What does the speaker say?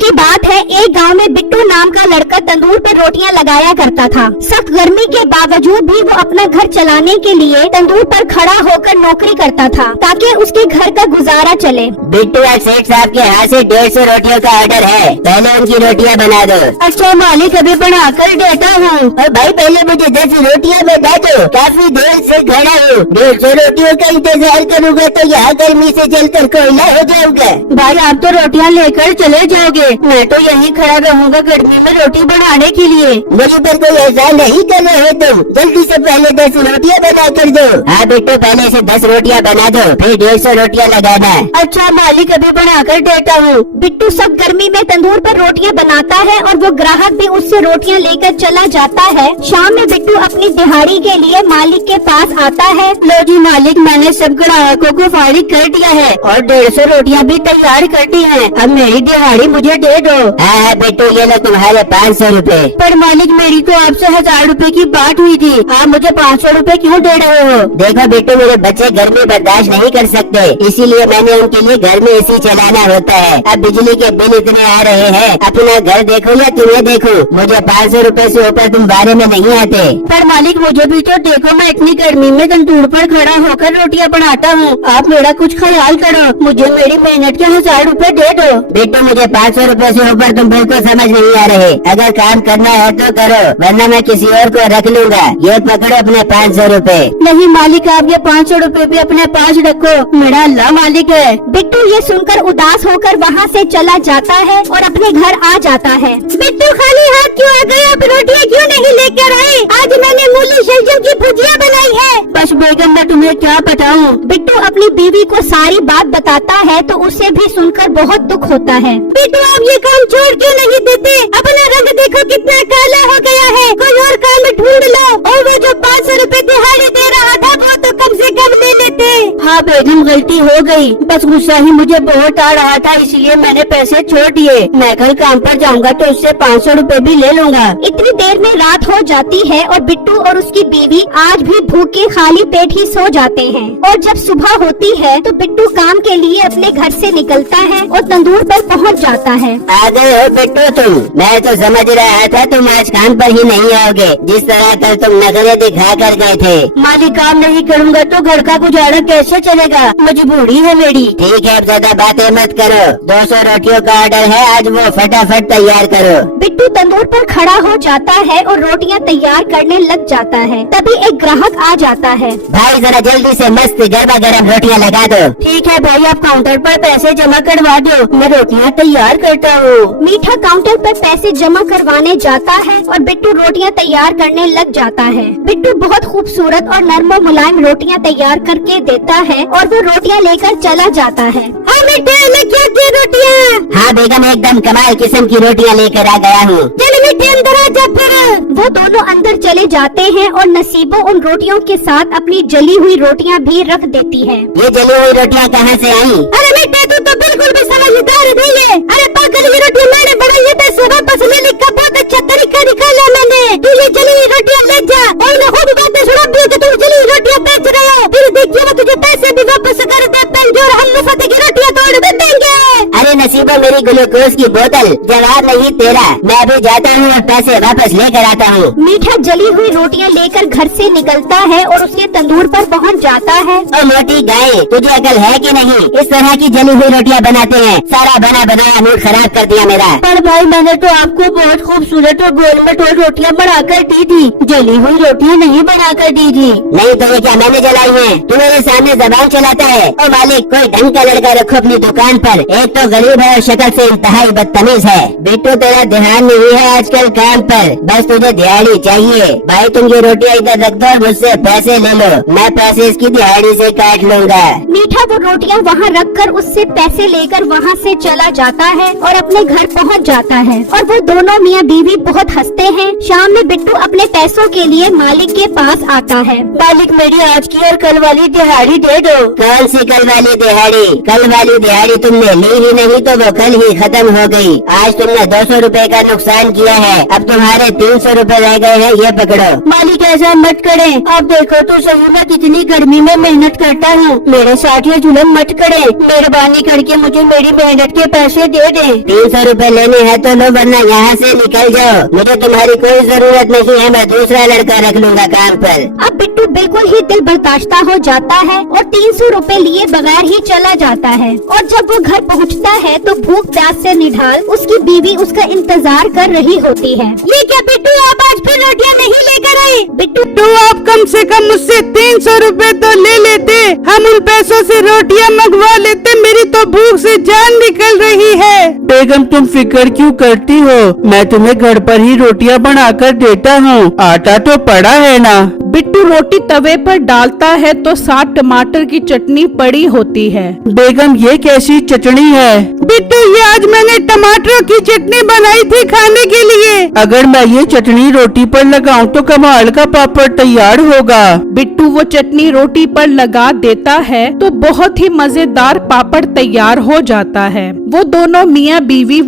की बात है, एक गांव में बिट्टू नाम का लड़का तंदूर पर रोटियां लगाया करता था। सख्त गर्मी के बावजूद भी वो अपना घर चलाने के लिए तंदूर पर खड़ा होकर नौकरी करता था ताकि उसके घर का गुजारा चले। बिट्टू आज सेठ साहब के यहाँ से 150 रोटियों का ऑर्डर है, पहले उनकी रोटियाँ बना दो। अच्छा मालिक, अभी बना कर देता हूँ। और भाई पहले मुझे 10 रोटियाँ बना दो, काफी देर से खड़ा हूँ। 150 रोटियों का इंतजार करूँगा तो यहाँ गर्मी से जलकर कोयला हो जाऊंगा। भाई आप तो रोटियां लेकर चले जाओगे, मैं तो यहीं खड़ा रहूंगा गर्मी में रोटी बनाने के लिए। मुझे पर कोई एहसान नहीं कर रहे हो तुम, जल्दी से पहले 10 रोटियाँ बना कर दो। हाँ बिट्टू, पहले से 10 रोटियाँ बना दो, फिर 150 रोटियाँ लगाना। अच्छा मालिक, अभी बना कर देता हूँ। बिट्टू सब गर्मी में तंदूर पर रोटियां बनाता है और वो ग्राहक भी उससे रोटियां लेकर चला जाता है। शाम में बिट्टू अपनी दिहाड़ी के लिए मालिक के पास आता है। लो जी मालिक, मैंने सब ग्राहकों को फारिग कर दिया है और 150 रोटियां भी तैयार कर दी हैं। अब मेरी दिहाड़ी मुझे दे दो। हाँ बिट्टू, ये लो तुम्हारे 500 रूपए। पर मालिक, मेरी तो आपसे 1000 रुपए की बात हुई थी, आप मुझे 500 रुपए क्यों दे रहे हो? देखो बिट्टू, मेरे बच्चे गर्मी बर्दाश्त नहीं कर सकते, इसीलिए मैंने उनके लिए घर में एसी चलाना होता है। अब बिजली के बिल इतने आ रहे हैं, अपना घर देखो या तुम्हें देखो, मुझे 500 रुपए से ऊपर तुम बारे में नहीं आते। पर मालिक, मुझे भी तो देखो, मैं इतनी गर्मी में तंदूर पर खड़ा होकर रोटियां बनाता हूँ। आप मेरा कुछ ख्याल करो, मुझे मेरी मेहनत के 1000 रुपए दे दो। बिट्टू, मुझे 500 रुपए से ऊपर तुम बिल्कुल समझ नहीं आ रहे। अगर काम करना है तो करो, वरना मैं किसी और को रख लूंगा। ये पकड़ो अपने 500 रुपए। नहीं मालिक, आप ये 500 रुपए भी अपने पास रखो, मेरा अल्लाह मालिक है। बिट्टू ये सुनकर उदास होकर वहाँ से चला जाता है और अपने घर आ जाता है। बिट्टू खाली हाथ क्यों आ गए? आप रोटियां क्यों नहीं लेकर आए? आज मैंने मूली शलजम की भुजिया बनाई है। बस बेगम, मैं तुम्हें क्या बताऊं? बिट्टू अपनी बीवी को सारी बात बताता है तो उसे भी सुनकर बहुत दुख होता है। बिट्टू आप ये काम छोड़ क्यों नहीं देते? अपना रंग देखो कितना काला हो गया है, कोई और काम ढूंढ लो। और वो जो 500 रुपए दिहाड़ी दे रहा था वो तो कम से कम ले लेते। हाँ बेगम, गलती हो गई, बस गुस्सा ही मुझे बहुत आ रहा था, इसलिए मैंने पैसे छोड़ दिए। मैं कल काम पर जाऊंगा तो उससे 500 रुपए भी ले लूंगा। इतनी देर में रात हो जाती है और बिट्टू और उसकी बीवी आज भी भूखे खाली पेट ही सो जाते हैं। और जब सुबह होती है तो बिट्टू काम के लिए अपने घर से निकलता है और तंदूर पर पहुंच जाता है। आ गए हो बिट्टू तुम? मैं तो समझ रहा था तुम आज काम पर ही नहीं आओगे, जिस तरह कल तुम नखरे दिखा कर गए थे। मालिक, काम नहीं करूंगा तो घर का गुजारा कैसे चलेगा? मजबूरी है मेरी। ठीक है, अब ज्यादा बातें मत करो। 200 रोटियों का ऑर्डर है, आज वो फटाफट तैयार करो। बिट्टू तंदूर पर खड़ा हो जाता है और रोटियां तैयार करने लग जाता है। तभी एक ग्राहक आ जाता है। भाई जरा जल्दी से मस्त गर्मा गर्म रोटियां लगा दो। ठीक है भाई, आप काउंटर पर पैसे जमा करवा दो, मैं रोटियां तैयार करता हूँ। मीठा काउंटर पर पैसे जमा करवाने जाता है और बिट्टू रोटियां तैयार करने लग जाता है। बिट्टू बहुत खूबसूरत और नरम और मुलायम रोटियां तैयार करके देता है और वो रोटियां लेकर चला जाता है। क्या रोटियां? हाँ बेगम, एकदम कमाल किस्म की रोटियां लेकर आ गया हूँ। चल मीठे अंदर आ जा फिर। वो दोनों अंदर चले जाते हैं और नसीबो उन रोटियों के साथ अपनी जली हुई रोटियां भी रख देती है। ये जली हुई रोटियां कहाँ से आई? अरे बेटे, तू तो बिल्कुल भी समझदार नहीं है। अरे पागल, ये रोटी मैंने बनाई है, पैसे वापस लेने का बहुत अच्छा तरीका निकाला मैंने। तू ये जली हुई रोटियां ले जा। और मैं खूब बातें सुना दी कि तुम जली हुई रोटियां बेच रहे हो, फिर देखिए मैं तुझे पैसे भी वापस कर देते हैं और हम मुफ्त की रोटियां तोड़ भी देंगे। अरे नसीबो, मेरी ग्लूकोज की बोतल। जवाब नहीं तेरा, मैं भी जाता हूँ और पैसे वापस लेकर आता हूँ। मीठा जली हुई रोटियां लेकर घर से निकलता है और उसके तंदूर पर पहुंच जाता है। ओ मोटी गाय, तुझे अकल है कि नहीं? इस तरह की जली हुई रोटियां बनाते हैं, सारा बना बनाया मूड खराब कर दिया मेरा। पर भाई, मैंने तो आपको बहुत खूबसूरत और गोल में टोल रोटियां बनाकर दी थी, जली हुई रोटियां नहीं बनाकर दी थी। नहीं तो ये क्या मैंने जलाई है? तू मेरे सामने जबान चलाता है। ओ मालिक, कोई ढंग का लड़का रखो अपनी दुकान पर। एक तो गरीब है और शक्ल से इंतहाई बदतमीज है। बिट्टू, तेरा ध्यान नहीं है आजकल काम पर, बस तुझे दिहाड़ी चाहिए। भाई तुम ये रोटियां इधर रख दो और मुझसे पैसे ले लो, मैं पैसे इसकी दिहाड़ी से काट लूंगा। मीठा वो रोटियां वहाँ रखकर उससे पैसे लेकर वहाँ से चला जाता है और अपने घर पहुँच जाता है। और वो दोनों मियाँ बीवी बहुत हंसते हैं। शाम में बिट्टू अपने पैसों के लिए मालिक के पास आता है। मालिक, मेरी आज की और कल वाली दिहाड़ी दे दो। कौन सी कल वाली दिहाड़ी? कल वाली दिहाड़ी तुमने ली ही नहीं तो वो कल ही जिंदगी खत्म हो गई। आज तुमने 200 रुपए का नुकसान किया है, अब तुम्हारे 300 रुपए रह गए हैं, ये पकड़ो। मालिक ऐसा मत करे, आप देखो तो सही मैं कितनी गर्मी में मेहनत करता हूँ, मेरे साथ ये जुल्म मत करे, मेहरबानी करके मुझे मेरी मेहनत के पैसे दे दे। 300 रुपए लेने हैं तो लो, वरना यहाँ से निकल जाओ। मुझे तुम्हारी कोई जरूरत नहीं है, मैं दूसरा लड़का रख लूंगा काम पर। अब बिट्टू बिल्कुल ही दिल बर्दाश्ता हो जाता है और 300 रुपए लिए बगैर ही चला जाता है। और जब वो घर पहुंचता है तो भूख प्यास से निढाल उसकी बीवी उसका इंतजार कर रही होती है। ये क्या बिट्टू, आप आज फिर रोटियां नहीं लेकर आए? बिट्टू तो आप कम से कम मुझसे 300 रुपए तो ले लेते, हम उन पैसों से रोटियां मंगवा लेते, मेरी तो भूख से जान निकल रही है। बेगम तुम फिक्र क्यों करती हो, मैं तुम्हें घर पर ही रोटियां बनाकर देता हूँ, आटा तो पड़ा है ना। बिट्टू रोटी तवे पर डालता है तो साथ टमाटर की चटनी पड़ी होती है। बेगम ये कैसी चटनी है? बिट्टू ये आज मैंने टमाटरों की चटनी बनाई थी खाने के लिए। अगर मैं ये चटनी रोटी पर लगाऊं तो कमाल का पापड़ तैयार होगा। बिट्टू वो चटनी रोटी पर लगा देता है तो बहुत ही मजेदार पापड़ तैयार हो जाता है। वो दोनों मियाँ बीवी